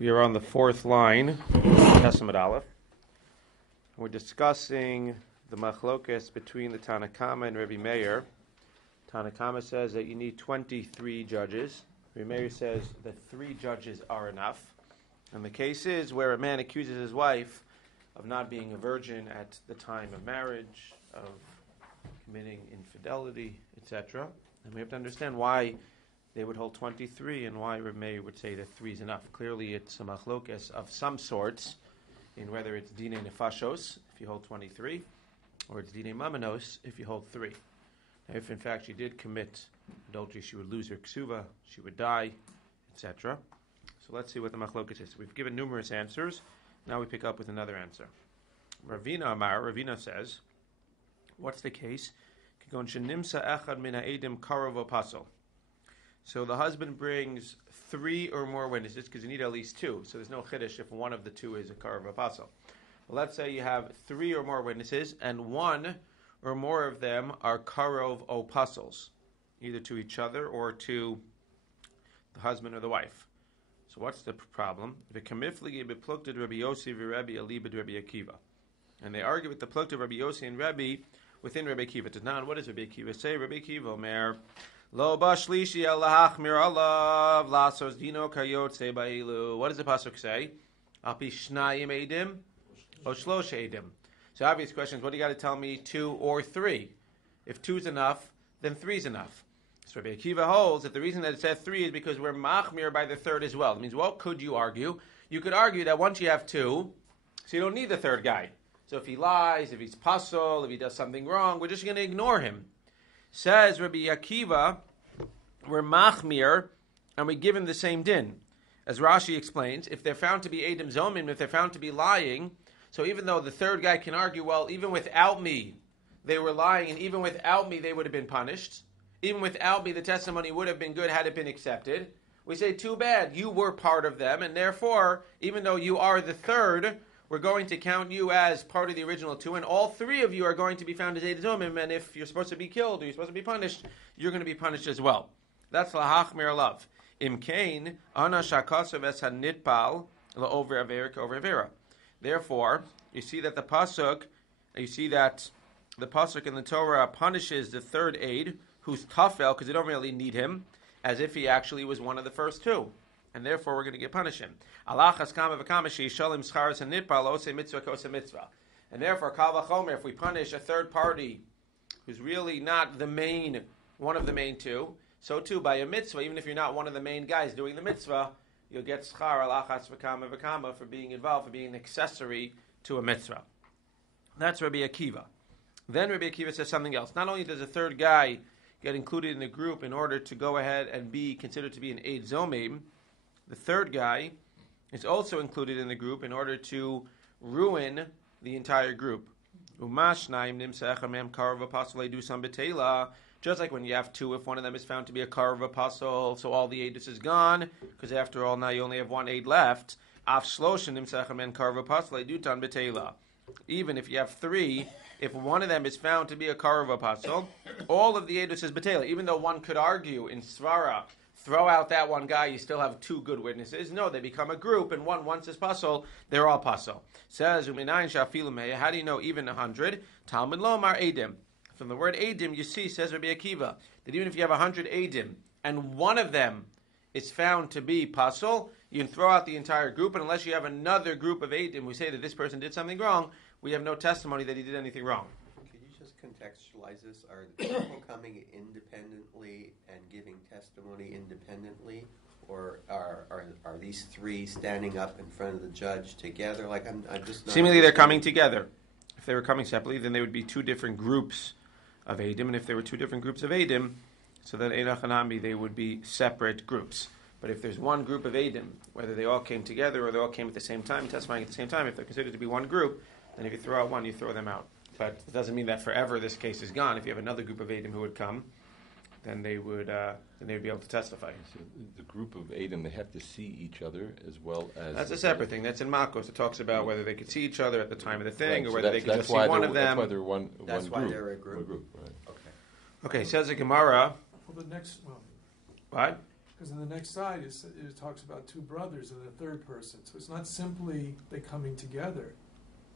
We are on the fourth line, Testament Aleph. We're discussing the machlokes between the Tanakama and Rabbi Meir. Tanakama says that you need 23 judges. Rabbi Meir says that 3 judges are enough. And the case is where a man accuses his wife of not being a virgin at the time of marriage, of committing infidelity, etc. And we have to understand why they would hold 23 and why Rabbi Meir would say that 3 is enough. Clearly it's a machlokes of some sorts in whether it's dinei nefashos if you hold 23 or it's dinei mamanos if you hold 3. Now, if in fact she did commit adultery, she would lose her ksuva, she would die, etc. So let's see what the machlokes is. We've given numerous answers. Now we pick up with another answer. Ravina says, what's the case? So the husband brings 3 or more witnesses, because you need at least 2. So there's no chiddush if one of the 2 is a karov apostle. Well, let's say you have 3 or more witnesses, and 1 or more of them are karov apostles, either to each other or to the husband or the wife. So what's the problem? And they argue with the plukta of Rabbi Yossi and Rabbi within Rabbi Akiva. Tanan, what does Rabbi Akiva say? Rabbi Akiva Omer, Lo bashlishi alahachmir alav lasos dino kayotze ba'ilu. What does the pasuk say? Api shnayim edim o shlosh edim. So obvious question is, what do you got to tell me, 2 or 3? If 2 is enough, then 3 is enough. So Rabbi Akiva holds that the reason that it says 3 is because we're machmir by the 3rd as well. It means, what could you argue? You could argue that once you have 2, so you don't need the 3rd guy. So if he lies, if he's pasul, if he does something wrong, we're just going to ignore him. Says Rabbi Akiva, we're machmir, and we give him the same din. As Rashi explains, if they're found to be edim zomim, if they're found to be lying, so even though the 3rd guy can argue, well, even without me, they were lying, and even without me, they would have been punished. Even without me, the testimony would have been good had it been accepted. We say, too bad, you were part of them, and therefore, even though you are the 3rd, we're going to count you as part of the original 2, and all 3 of you are going to be found as edim zomim, and if you're supposed to be killed or you're supposed to be punished, you're going to be punished as well. That's lahachmir alav. Imkain ana shakasav es hanitpal la'over avera over avera. Therefore, you see that the pasuk in the Torah punishes the 3rd aid, who's tafel, because they don't really need him, as if he actually was one of the first 2. And therefore, we're going to punish him. And therefore, kal vachomer, if we punish a 3rd party who's really not one of the main 2, so too by a mitzvah, even if you're not one of the main guys doing the mitzvah, you'll get schar alachas v'kama for being involved, for being an accessory to a mitzvah. That's Rabbi Akiva. Then Rabbi Akiva says something else. Not only does a 3rd guy get included in the group in order to go ahead and be considered to be an eid zomim, the 3rd guy is also included in the group in order to ruin the entire group. Just like when you have 2, if one of them is found to be a karov apostle, so all the edus is gone, because after all, now you only have 1 aid left. Even if you have 3, if one of them is found to be a karov apostle, all of the edus is betela. Even though one could argue in svara, throw out that one guy, you still have 2 good witnesses. No, they become a group, and once is pasul, they're all pasul. Says, how do you know even 100? Talmud lomar edim. From the word edim, you see, says Rabbi Akiva, that even if you have 100 edim, and one of them is found to be pasul, you can throw out the entire group, and unless you have another group of edim who say that this person did something wrong, we have no testimony that he did anything wrong. Could you just contextualize this? Are the people coming independently and giving testimony independently, or are these 3 standing up in front of the judge together? Like I'm just not seemingly they're coming together. If they were coming separately, then they would be 2 different groups of edim, and if there were 2 different groups of edim, so then Einachanami, they would be separate groups. But if there's one group of edim, whether they all came together or they all came at the same time, testifying at the same time, if they're considered to be one group, then if you throw out one, you throw them out. But it doesn't mean that forever this case is gone. If you have another group of edim who would come, then they would be able to testify. So the group of edim, they have to see each other as well as... That's a separate thing. That's in Makos. It talks about whether they could see each other at the time of the thing, right, or so whether they could just see one of them. That's why they're one That's group. why they're a group. Right. Okay. Okay, says the Gemara. Well, the next one. What? Because in the next side, it talks about two brothers and a third person. So it's not simply they coming together.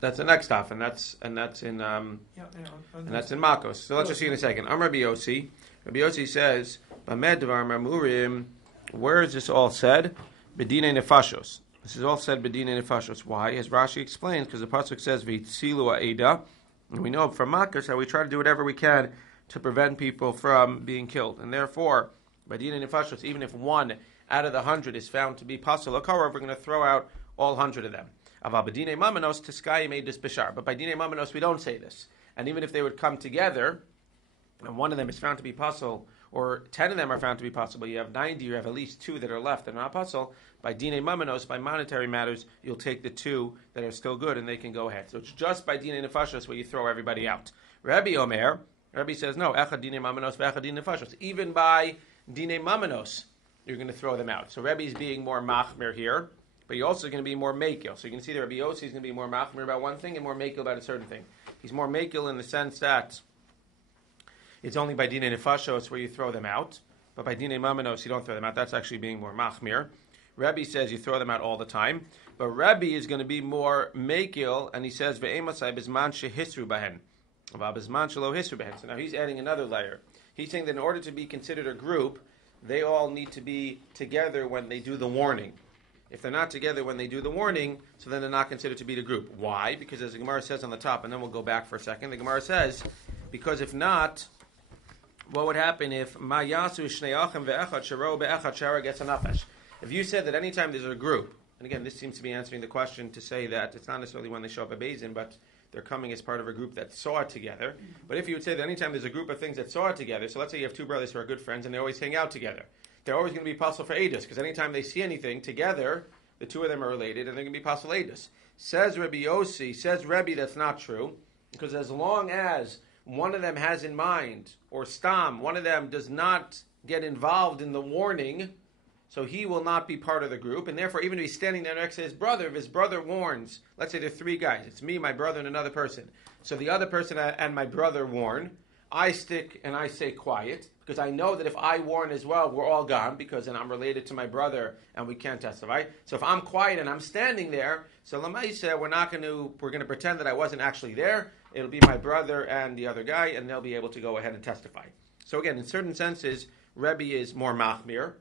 That's the next stuff, and that's in Makos. So let's just see in a second. Rabbi Yossi. Rabbi Yossi says, "Bamed dvar mamurim." Where is this all said? Bedine nefashos. This is all said bedine nefashos. Why? As Rashi explains, because the pasuk says v'tzilu ha'eda, and we know from Makos how we try to do whatever we can to prevent people from being killed, and therefore, bedine nefashos, even if one out of the 100 is found to be pasul akarov, we're going to throw out all 100 of them. But by dine mamanos we don't say this. And even if they would come together, and one of them is found to be pasul, or 10 of them are found to be possible, you have 90, you have at least 2 that are left that are not pasul, by dine mamanos, by monetary matters, you'll take the 2 that are still good and they can go ahead. So it's just by dine nefashos where you throw everybody out. Rabbi says, no, echad dine mamanos ve'echad dine nefashos. Even by dine mamanos, you're going to throw them out. So Rabbi is being more machmir here. But you're also going to be more makil. So you can see that Rabbi Yossi is going to be more machmir about one thing and more makil about a certain thing. He's more makil in the sense that it's only by dine nefashos where you throw them out. But by dine mamanos, you don't throw them out. That's actually being more machmir. Rabbi says you throw them out all the time. But Rabbi is going to be more makil, and he says, ve'emasai bizman shehisru bahen. Bizman shelo hisru bahen. So now he's adding another layer. He's saying that in order to be considered a group, they all need to be together when they do the warning. If they're not together when they do the warning, so then they're not considered to be the group. Why? Because as the Gemara says on the top, and then we'll go back for a second, the Gemara says, because if not, what would happen if ma yasu shnei achim ve'echad sharo be'echad shara gets a nafesh? If you said that anytime there's a group, and again, this seems to be answering the question to say that it's not necessarily when they show up at beit din, but they're coming as part of a group that saw it together. But if you would say that anytime there's a group of things that saw it together, so let's say you have 2 brothers who are good friends and they always hang out together. They're always going to be pasul for edus, because anytime they see anything together, the 2 of them are related, and they're going to be pasul edus. Says Rabbi Yossi, says Rabbi, that's not true, because as long as one of them has in mind, or stam, one of them does not get involved in the warning, so he will not be part of the group, and therefore even if he's standing there next to his brother, if his brother warns, let's say there are 3 guys, it's me, my brother, and another person. So the other person and my brother warn, I stick and I say quiet, because I know that if I warn as well, we're all gone, because then I'm related to my brother and we can't testify. So if I'm quiet and I'm standing there, so Lamaisa, we're going to pretend that I wasn't actually there. It'll be my brother and the other guy, and they'll be able to go ahead and testify. So again, in certain senses, Rebbe is more machmir,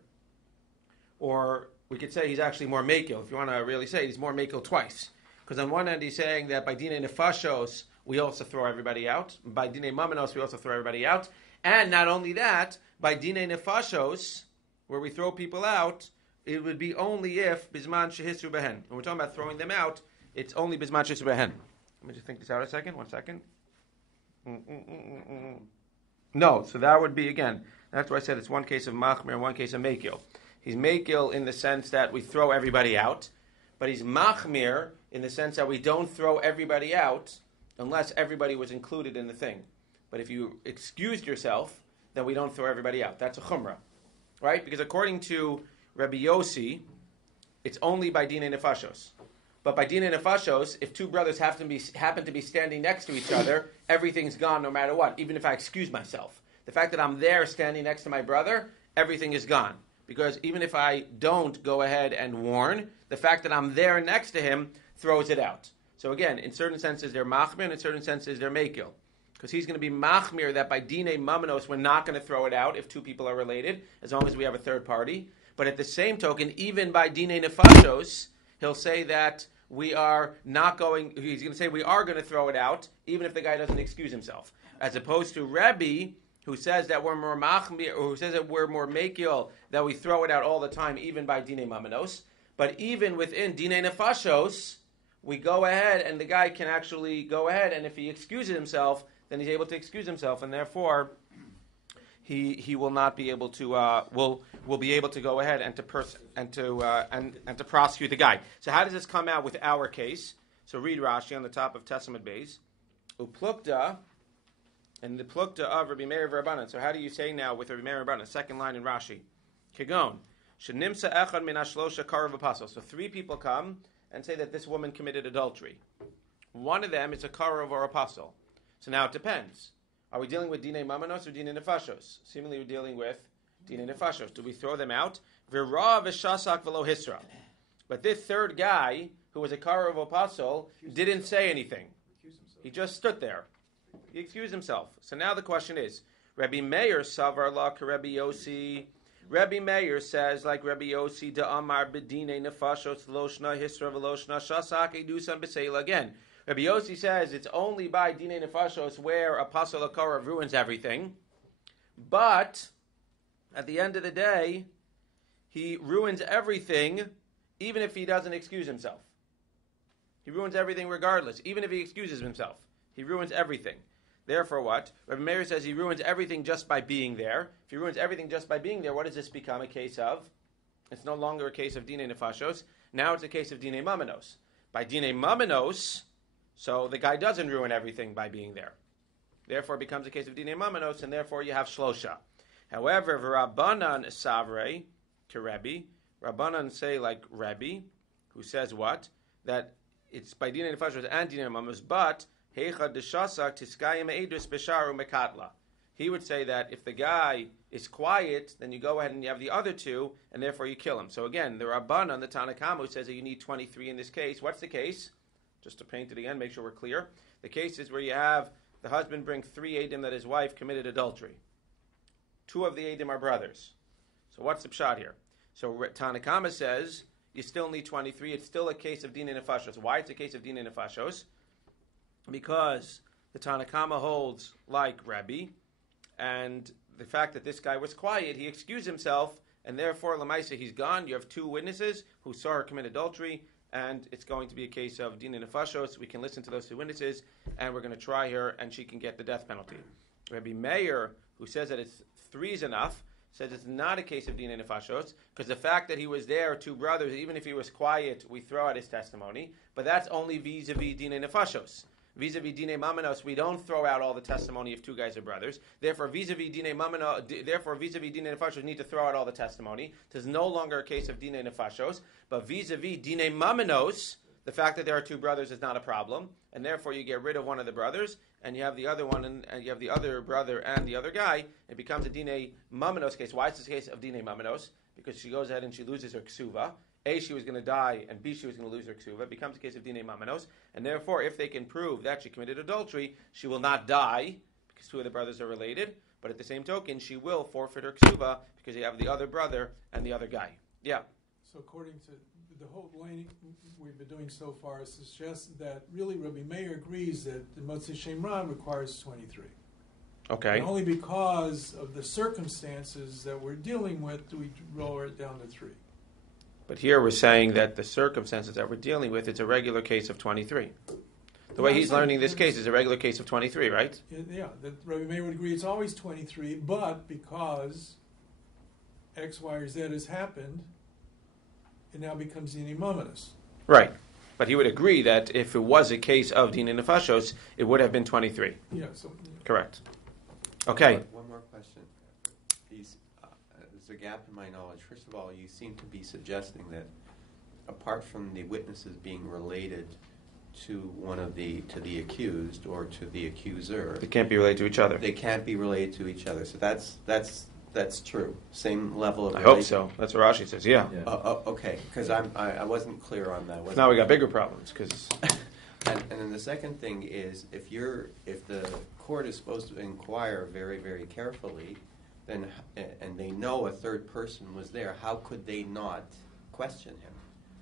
or we could say he's actually more makil. If you want to really say it, he's more makil twice. Because on one end, he's saying that by dine nefashos, we also throw everybody out. By dine mamanos, we also throw everybody out. And not only that, by dine nefashos, where we throw people out, it would be only if bisman shehisru behen. When we're talking about throwing them out, it's only bisman shehisru behen. Let me just think this out a second. 1 second. No, so that would be, again, that's why I said it's one case of machmir and one case of mekil. He's mekil in the sense that we throw everybody out, but he's machmir in the sense that we don't throw everybody out unless everybody was included in the thing. But if you excused yourself, then we don't throw everybody out. That's a chumrah, right? Because according to Rabbi Yossi, it's only by dine nefashos. But by dine nefashos, if 2 brothers happen to be standing next to each other, everything's gone no matter what, even if I excuse myself. The fact that I'm there standing next to my brother, everything is gone. Because even if I don't go ahead and warn, the fact that I'm there next to him throws it out. So again, in certain senses they're machmir, and in certain senses they're mekil. Because he's going to be machmir that by dine mamanos we're not going to throw it out if 2 people are related, as long as we have a third party. But at the same token, even by dine nefashos, he'll say that we are not going, he's going to say we are going to throw it out, even if the guy doesn't excuse himself. As opposed to Rabbi, who says that we're more machmir, or who says that we're more mekil, that we throw it out all the time, even by dine mamanos. But even within dine nefashos, we go ahead, and the guy can actually go ahead, and if he excuses himself, then he's able to excuse himself, and therefore he will not be able to will be able to go ahead and to prosecute the guy. So how does this come out with our case? So read Rashi on the top of Testament Beis. Uplukta, and the plukta of Rabbi Meir v'Rabbanan. So how do you say now with Rabbi Meir v'Rabbanan? Second line in Rashi. Kegon shenimsa echad min hashlosha karav apostle. So 3 people come and say that this woman committed adultery. One of them is a karav or apostle. So now it depends. Are we dealing with dine mamanos or dine nefashos? Seemingly we're dealing with dine nefashos. Do we throw them out? V'ra v'shasak v'lo hisra. But this third guy, who was a Karov apostle, didn't say anything. He just stood there. He excused himself. So now the question is, Rabbi Meir savar la Rabbi Yossi. Rabbi Meir says, like Rabbi Yossi, da amar bedine nefashos loshna hisra v'loshna shasak edusan b'seila. Again, Rabbi Yossi says it's only by dine nefashos where apostle Karov ruins everything. But at the end of the day, he ruins everything, even if he doesn't excuse himself. He ruins everything regardless, even if he excuses himself. He ruins everything. Therefore what? Rabbi Meir says he ruins everything just by being there. If he ruins everything just by being there, what does this become a case of? It's no longer a case of dine nefashos. Now it's a case of dine mamenos. By dine mamenos, so the guy doesn't ruin everything by being there. Therefore it becomes a case of dine mamenos, and therefore you have shlosha. However, v'Rabbanan savrei to Rabbi. Rabbanan say like Rabbi, who says what? That it's by dine nefashos and dine mamenos, but he would say that if the guy is quiet, then you go ahead and you have the other two, and therefore you kill him. So again, the Rabban on the Tanakh says that you need 23 in this case. What's the case? Just to paint it again, make sure we're clear. The case is where you have the husband bring 3 edim that his wife committed adultery. 2 of the edim are brothers. So what's the pshat here? So Tanakh says you still need 23. It's still a case of dine nefashos. Why it's a case of dine nefashos? Because the Tanakh holds like Rabbi, and the fact that this guy was quiet, he excused himself, and therefore, Lamaisa, he's gone. You have 2 witnesses who saw her commit adultery, and it's going to be a case of dine nefashos. We can listen to those 2 witnesses, and we're going to try her, and she can get the death penalty. Rabbi Meir, who says that it's 3 is enough, says it's not a case of dine nefashos, because the fact that he was there, 2 brothers, even if he was quiet, we throw out his testimony, but that's only vis-a-vis dine nefashos. Vis-a-vis dine mamenos, we don't throw out all the testimony if 2 guys are brothers. Therefore, vis-a-vis dine nefashos, need to throw out all the testimony. There's no longer a case of dine nefashos, but vis-a-vis dine mamenos, the fact that there are 2 brothers is not a problem, and therefore you get rid of one of the brothers, and you have the other one, and you have the other brother and the other guy. It becomes a dine mamenos case. Why is this case of dine mamenos? Because she goes ahead and she loses her ksuva. A, she was going to die, and B, she was going to lose her ksuva. It becomes a case of dine mamenos, and therefore, if they can prove that she committed adultery, she will not die, because 2 of the brothers are related, but at the same token, she will forfeit her ksuva, because you have the other brother and the other guy. Yeah? So according to the whole line we've been doing so far, suggests that really Rabbi Meir agrees that the Motzei Shem Ra requires 23. Okay. And only because of the circumstances that we're dealing with do we lower it down to 3. But here we're saying that the circumstances that we're dealing with, it's a regular case of 23. The way he's learning this case is a regular case of 23, right? Yeah, that Rabbi Meir would agree it's always 23, but because X, Y, or Z has happened, it now becomes dine mamenos. Right. But he would agree that if it was a case of dine nefashos, it would have been 23. Yeah, so... Correct. Okay. One more question. There's a gap in my knowledge. First of all, you seem to be suggesting that apart from the witnesses being related to the accused or to the accuser, They can't be related to each other. they can't be related to each other. So that's true. Same level of I hope so. That's what Rashi says, yeah. Okay, because I wasn't clear on that. Now we got bigger problems, because... And then the second thing is, if the court is supposed to inquire very, very carefully, then and they know a third person was there, how could they not question him?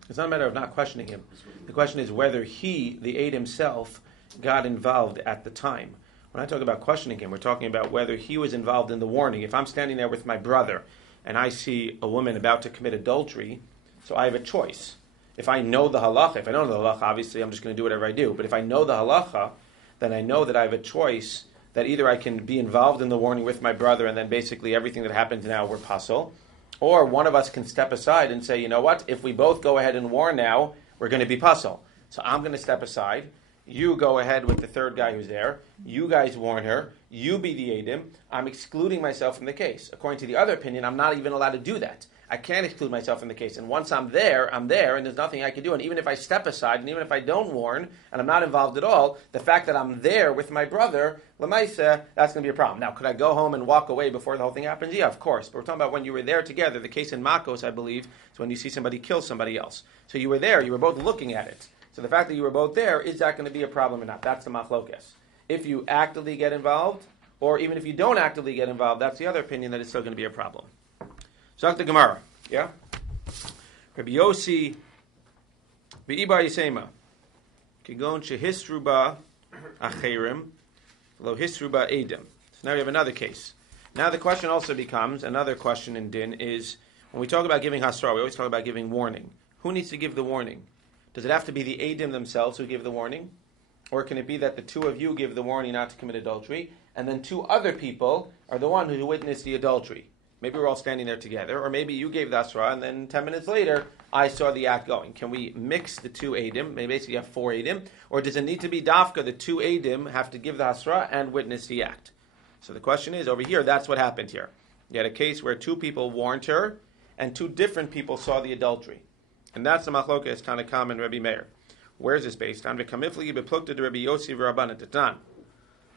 It's not a matter of not questioning him. The question is whether he, the aide himself, got involved at the time. When I talk about questioning him, we're talking about whether he was involved in the warning. If I'm standing there with my brother and I see a woman about to commit adultery, so I have a choice. If I know the halacha, if I don't know the halacha, obviously I'm just going to do whatever I do. But if I know the halacha, then I know that I have a choice that either I can be involved in the warning with my brother and then basically everything that happens now we're pasul, or one of us can step aside and say, you know what, if we both go ahead and warn now, we're going to be pasul. So I'm going to step aside. You go ahead with the third guy who's there. You guys warn her. You be the edim. I'm excluding myself from the case. According to the other opinion, I'm not even allowed to do that. I can't exclude myself from the case. And once I'm there, and there's nothing I can do. And even if I step aside, and even if I don't warn, and I'm not involved at all, the fact that I'm there with my brother, Lamaisa, that's going to be a problem. Now, could I go home and walk away before the whole thing happens? Yeah, of course. But we're talking about when you were there together. The case in Makos, I believe, is when you see somebody kill somebody else. So you were there. You were both looking at it. So the fact that you were both there, is that going to be a problem or not? That's the machlokes. If you actively get involved, or even if you don't actively get involved, that's the other opinion that it's still going to be a problem. So the Gemara. Yeah? Rabbi Yossi, Be'iba Yisema, Kigon Shehistruba Acherim, Lo Histruba Edim. So now we have another case. Now the question also becomes, another question in Din is, when we talk about giving hasra, we always talk about giving warning. Who needs to give the warning? Does it have to be the Edim themselves who give the warning? Or can it be that the two of you give the warning not to commit adultery, and then two other people are the one who witnessed the adultery? Maybe we're all standing there together, or maybe you gave the asra, and then 10 minutes later, I saw the act going. Can we mix the two edim? Maybe basically you have 4 edim. Or does it need to be dafka, the 2 edim have to give the asra and witness the act? So the question is, over here, that's what happened here. You had a case where 2 people warned her, and 2 different people saw the adultery. And that's the machlokes Tanakam and Rabbi Meir. Where is this based on? V'kamifli beplukta de Rabbi Yossi v'Rabbanan Tatan.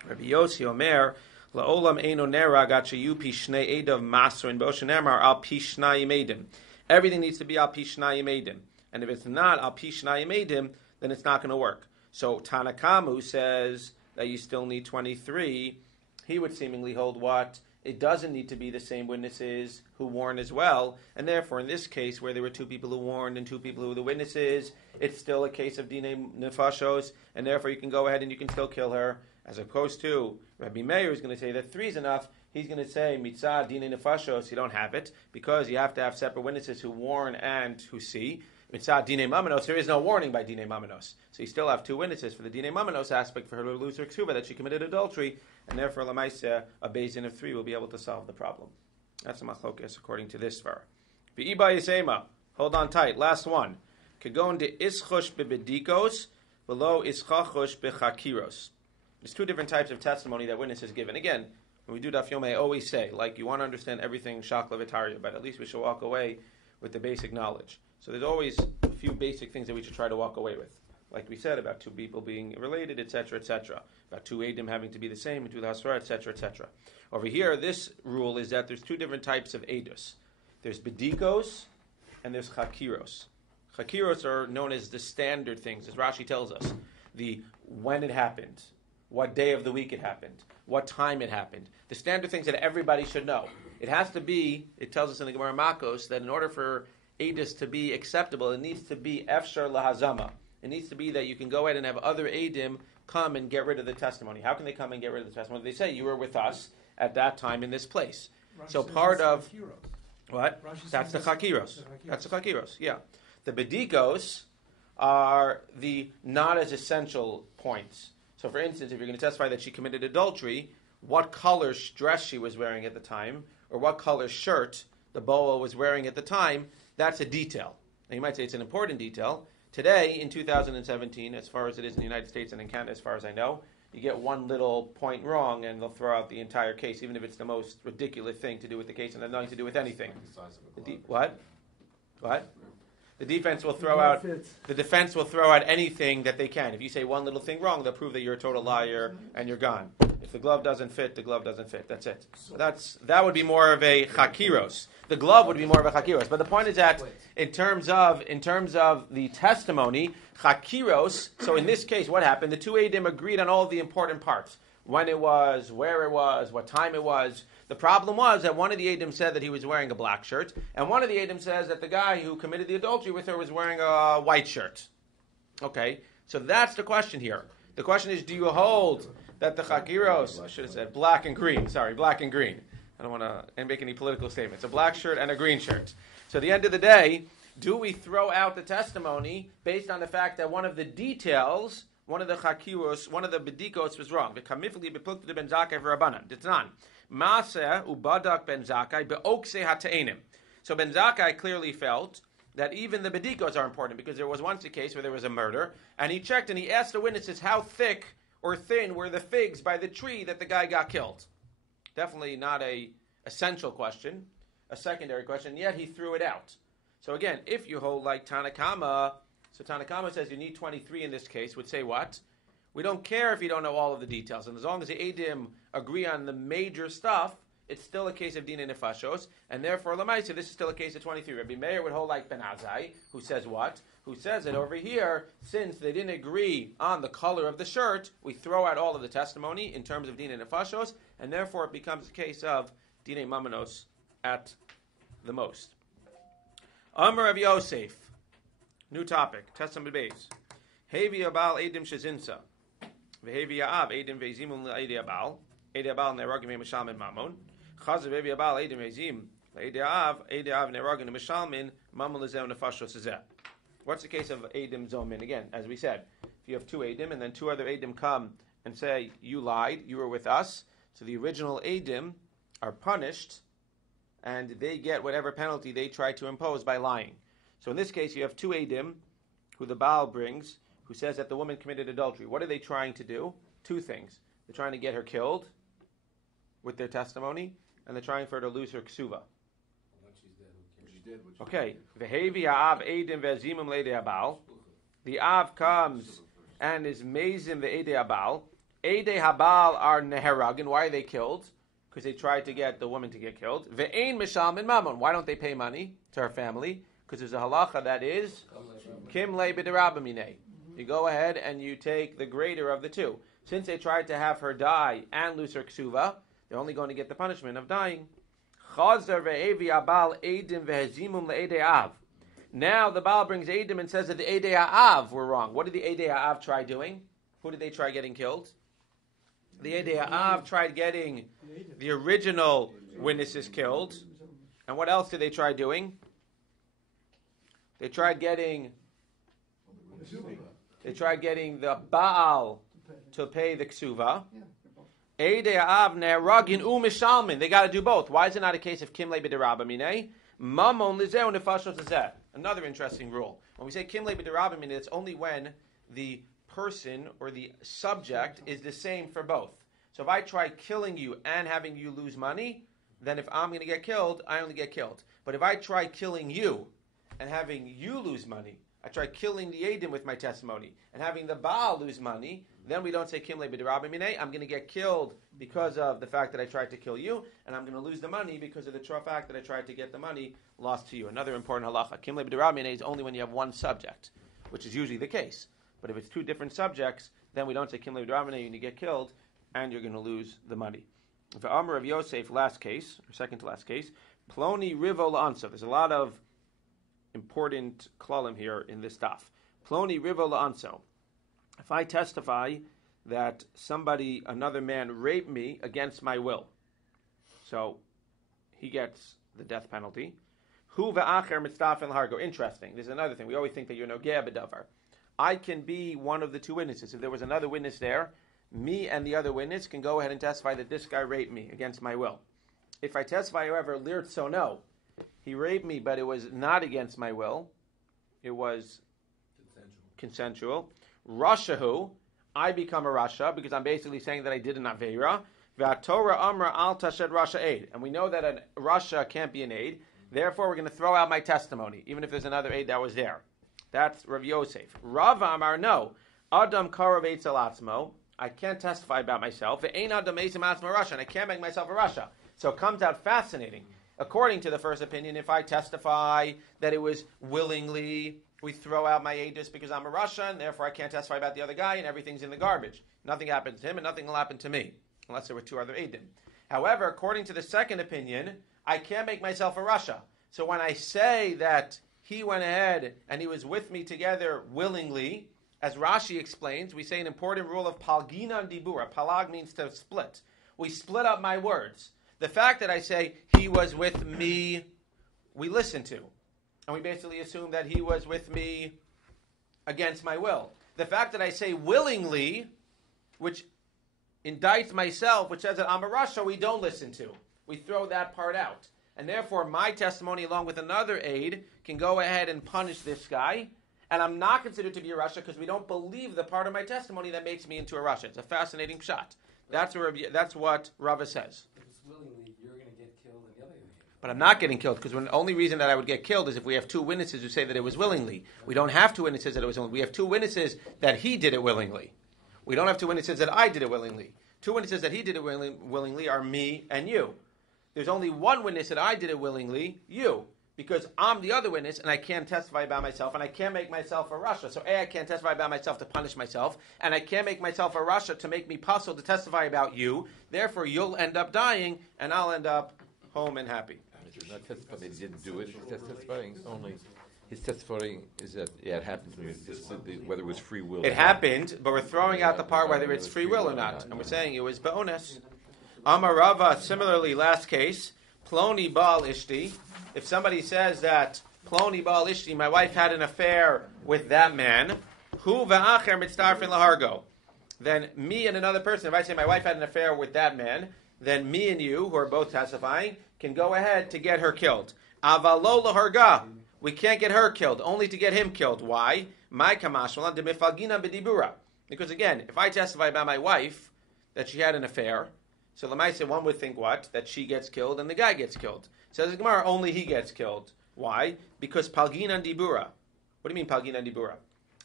Rabbi Yossi Omer, La'olam eino nera gachayu pishnei edav masrin b'oshenemar al pishnayim edim. Everything needs to be al pishnayim edim. And if it's not al pishnayim edim, then it's not going to work. So Tanakamu says that you still need 23. He would seemingly hold what? It doesn't need to be the same witnesses who warn as well. And therefore, in this case, where there were 2 people who warned and 2 people who were the witnesses, it's still a case of dine nefashos, and therefore you can go ahead and you can still kill her. As opposed to Rabbi Meir is going to say that 3 is enough. He's going to say mitzah dine nefashos, you don't have it, because you have to have separate witnesses who warn and who see. Mitzah dine mamanos, there is no warning by dine mamanos. So you still have 2 witnesses for the dine mamanos aspect for her to lose her ksuba that she committed adultery, and therefore lamaisa, a beit-din of 3 will be able to solve the problem. That's the machlokes according to this svar. Be'iba yisema, hold on tight, last one. Kagon de ischosh bebedikos, below ischachosh bechakiros. There's 2 different types of testimony that witnesses give. And again, when we do daf yomei, I always say, like, you want to understand everything shakla v'tarya, but at least we should walk away with the basic knowledge. So there's always a few basic things that we should try to walk away with. Like we said, about 2 people being related, etc., etc. About 2 edim having to be the same, and 2 hasra, etc., etc. Over here, this rule is that there's 2 different types of edus. There's bedikos, and there's chakiros. Chakiros are known as the standard things, as Rashi tells us. The when it happened, what day of the week it happened, what time it happened. The standard things that everybody should know. It has to be, it tells us in the Gemara Makos, that in order for edus to be acceptable, it needs to be efshar lahazama. It needs to be that you can go ahead and have other edim come and get rid of the testimony. How can they come and get rid of the testimony? They say, you were with us at that time in this place. Rashi So part of... chakiros. What? Rashi That's the says chakiros. That's the chakiros, yeah. The bedikos are the not as essential points. So for instance, if you're going to testify that she committed adultery, what color dress she was wearing at the time, or what color shirt the boa was wearing at the time, that's a detail. Now you might say it's an important detail. Today, in 2017, as far as it is in the United States and in Canada, as far as I know, you get one little point wrong and they'll throw out the entire case, even if it's the most ridiculous thing to do with the case and has nothing to do with anything. What? The defense will throw out. The defense will throw out anything that they can. If you say one little thing wrong, they'll prove that you're a total liar and you're gone. If the glove doesn't fit, the glove doesn't fit. That's it. That would be more of a chakiros. The glove would be more of a chakiros. But the point is that in terms of the testimony, chakiros. So in this case, what happened? The 2 edim agreed on all of the important parts: when it was, where it was, what time it was. The problem was that one of the edim said that he was wearing a black shirt, and one of the edim says that the guy who committed the adultery with her was wearing a white shirt. Okay, so that's the question here. The question is, do you hold that the chakiros, I should have said black and green. Sorry, black and green. I don't want to make any political statements. A black shirt and a green shirt. So at the end of the day, do we throw out the testimony based on the fact that one of the details, one of the chakiros, one of the bedikos was wrong? V'kamifli beplukta ben zakai v'rabanan. Ditnan. Maaseh ubadak ben zakai be'okse hata'enim. So ben zakai clearly felt that even the bedikos are important, because there was once a case where there was a murder, and he checked and he asked the witnesses how thick or thin were the figs by the tree that the guy got killed. Definitely not a essential question, a secondary question, yet he threw it out. So again, if you hold like Tanakama, so Tanakama says you need 23 in this case, would say what? We don't care if you don't know all of the details, and as long as the edim agree on the major stuff, it's still a case of dinei nefashos, and therefore Lamaisa, this is still a case of 23. Rabbi Meir would hold like Ben Azai, who says what? Who says that over here, since they didn't agree on the color of the shirt, we throw out all of the testimony in terms of dinei nefashos, and therefore it becomes a case of dinei mamanos at the most. Amar of Yosef, new topic, Testament base. Hevi abal edim shezinsa, v'hevi ya'av edim ve'zimun le'edi abal, edi abal ne'ragim ve'mishalmin mamon. Chazav hevi abal edim ve'zim le'edi av ne'ragim ve'mishalmin mamon le'zeh nefashos zeh. What's the case of edim zomin? Again, as we said, if you have two edim and then two other edim come and say, you lied, you were with us, so the original edim are punished and they get whatever penalty they try to impose by lying. So in this case, you have two edim who the Baal brings, who says that the woman committed adultery. What are they trying to do? Two things. They're trying to get her killed with their testimony, and they're trying for her to lose her ksuva. Okay. V'hevi ha'av edim ve'zimum le'edei habal. The av comes and is mezim ve'edei habal. Edei habal are neheragin. Why are they killed? Because they tried to get the woman to get killed. Ve'ein mishalmin mamon. Why don't they pay money to her family? Because there's a halacha that is kim le b'derabamine. You go ahead and you take the greater of the two. Since they tried to have her die and lose her ksuva, they're only going to get the punishment of dying. Now the Baal brings edim and says that the edei ha'av were wrong. What did the edei ha'av try doing? Who did they try getting killed? The edei ha'av tried getting the original witnesses killed. And what else did they try doing? They tried getting the Baal to pay the ksuva. Edei ha'av ne'ragin u'mishalmin. They got to do both. Why is it not a case of kim le b'derabamine? Mamon lizeh nefashos zeh. Another interesting rule. When we say kim le b'derabamine, it's only when the person or the subject is the same for both. So if I try killing you and having you lose money, then if I'm going to get killed, I only get killed. But if I try killing you and having you lose money, I try killing the edim with my testimony and having the Baal lose money, then we don't say kim le b'derabamine. I'm going to get killed because of the fact that I tried to kill you, and I'm going to lose the money because of the fact that I tried to get the money lost to you. Another important halacha. Kim le b'derabamine is only when you have one subject, which is usually the case. But if it's two different subjects, then we don't say kim le b'derabamine and you get killed, and you're going to lose the money. For Amar of Yosef, last case, or second to last case, Ploni rivo la'anso. There's a lot of important klalim here in this daf. Ploni rivo la'anso. If I testify that another man raped me against my will, so he gets the death penalty. Hu va'acher mitztaf el hargo. Interesting. This is another thing. We always think that you're no geh b'davar. I can be one of the two witnesses. If there was another witness there, me and the other witness can go ahead and testify that this guy raped me against my will. If I testify, however, lirtzono, he raped me, but it was not against my will. It was consensual. Rashahu, I become a Rasha because I'm basically saying that I did an Aveira. V'atorah amra al tashed Rasha aid. And we know that a Rasha can't be an aid. Therefore, we're going to throw out my testimony, even if there's another aid that was there. That's Rav Yosef. Rav Amar, no. Adam karav eitzel atzmo. I can't testify about myself. Ve'ein adam eitzim atzmo Rasha. And I can't make myself a Rasha. So it comes out fascinating. According to the first opinion, if I testify that it was willingly, we throw out my aid just because I'm a Rasha, and therefore I can't testify about the other guy, and everything's in the garbage. Nothing happens to him, and nothing will happen to me, unless there were two other aidim. However, according to the second opinion, I can't make myself a Rasha. So when I say that he went ahead and he was with me together willingly, as Rashi explains, we say an important rule of palginan dibura. Palag means to split. We split up my words. The fact that I say he was with me, we listen to. And we basically assume that he was with me against my will. The fact that I say willingly, which indicts myself, which says that I'm a Rasha, we don't listen to. We throw that part out. and therefore my testimony along with another aide can go ahead and punish this guy, and I'm not considered to be a Rasha because we don't believe the part of my testimony that makes me into a Rasha. It's a fascinating shot. That's what Rava says. If it's willingly, you're going to get killed and the other going to get killed. But I'm not getting killed because the only reason that I would get killed is if we have two witnesses who say that it was willingly. We don't have two witnesses that it was willingly. We have two witnesses that he did it willingly. We don't have two witnesses that I did it willingly. Two witnesses that he did it willingly are me and you. There's only one witness that I did it willingly, you. Because I'm the other witness, and I can't testify about myself, and I can't make myself a Rasha. So I can't testify about myself to punish myself, and I can't make myself a Rasha to make me puzzled to testify about you. Therefore, you'll end up dying, and I'll end up home and happy. He's not testifying that he didn't do it. He's testifying only. His testifying is that it happened to me. Whether it was free will. It happened, but we're throwing out the part whether it's free will or not, and we're saying it was be'ones. Amar Rava, similarly, last case, Ploni Baal Ishti. If somebody says that Ploni Baal Ishti, my wife had an affair with that man, Hu va'acher mitztarfin lahargo. Then me and another person, if I say my wife had an affair with that man, then me and you, who are both testifying, can go ahead to get her killed. Avalo laharga. We can't get her killed, only to get him killed. Why? My kamashmalan de mifalgina b'dibura. Because again, if I testify about my wife that she had an affair, so Lamaisa, one would think what? That she gets killed and the guy gets killed. Says the Gemara, only he gets killed. Why? Because palgina dibura. What do you mean palgina dibura?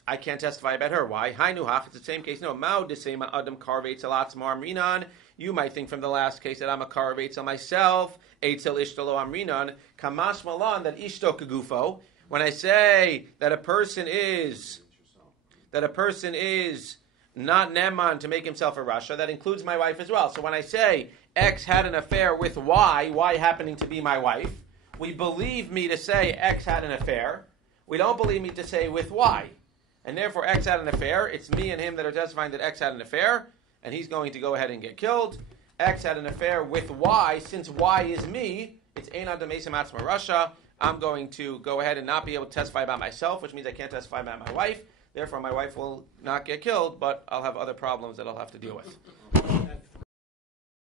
I can't testify about her. Why? Hainuhach, it's the same case. No, mao desema adam karvetz alatz marminan. You might think from the last case that I'm a karvetz on myself. Eitzel ishtalo amrinan. Kamash malan, that ishto kagufo. When I say that a person is not neman to make himself a Rasha, that includes my wife as well. So when I say X had an affair with Y happening to be my wife, we believe me to say X had an affair. We don't believe me to say with Y. And therefore X had an affair. It's me and him that are testifying that X had an affair, and he's going to go ahead and get killed. X had an affair with Y. Since Y is me, it's Ein Adam Mesim Atzma Rasha. I'm going to go ahead and not be able to testify about myself, which means I can't testify about my wife. Therefore, my wife will not get killed, but I'll have other problems that I'll have to deal with.